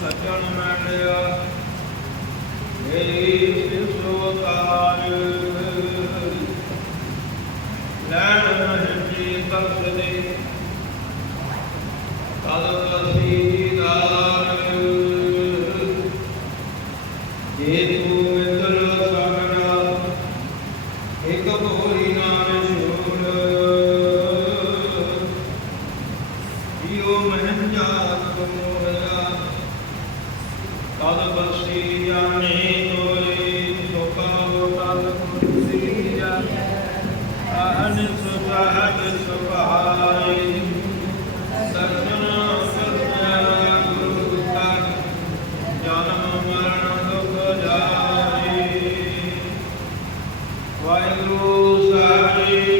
ਸੱਜਣ ਮਿਲਿਆ ਮੇਰੀ ਸਿਸੋ ਤਾਰ ਲੈਣ ਮਹਿੰਦੀ ਤਰਸਦੇ ਤਦ ਤਸੀਦਾਰ ਜੇ ਤਦ ਬਸੀ ਜਾਣੇ ਤੋਏ ਸੋਕਾ ਤਦ ਕੁਰਸੀ ਜਾ ਅਹਨ ਸੁਭਾਗ ਸੁਭਾਈ ਦਰਸ਼ਨ ਕਰਨਾ ਗੁਰੂ ਕਾ ਜਨਮ ਮਰਨ ਦੁਖ ਜਾਏ ਵਾਹਿਗੁਰੂ ਸਾਹਿਬ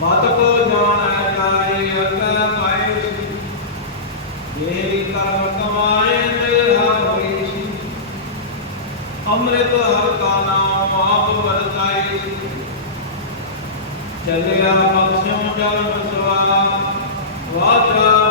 ਮਤ ਜਾਣੈ ਜਾਏ ਅੱਗੇ ਪਾਏ। ਸੀ ਕਰਮ ਕਮਾਏ ਤੇ ਹਰ ਹੋਈ ਅੰਮ੍ਰਿਤ ਹਰ ਕਾ ਨਾਮ ਆਪ ਵਰਤਾਏ। ਚੱਲਿਆ ਬਖਸ਼ਿਓ ਜਨਮ ਸਵਾ ਵਾਚਾ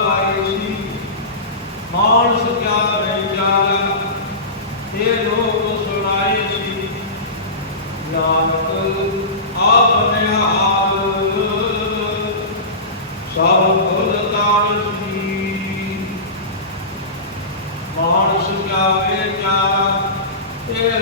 ਸੀ ਮਾਨਸ ਕਿਆ ਵਿਚਾਰਾ ਇਹ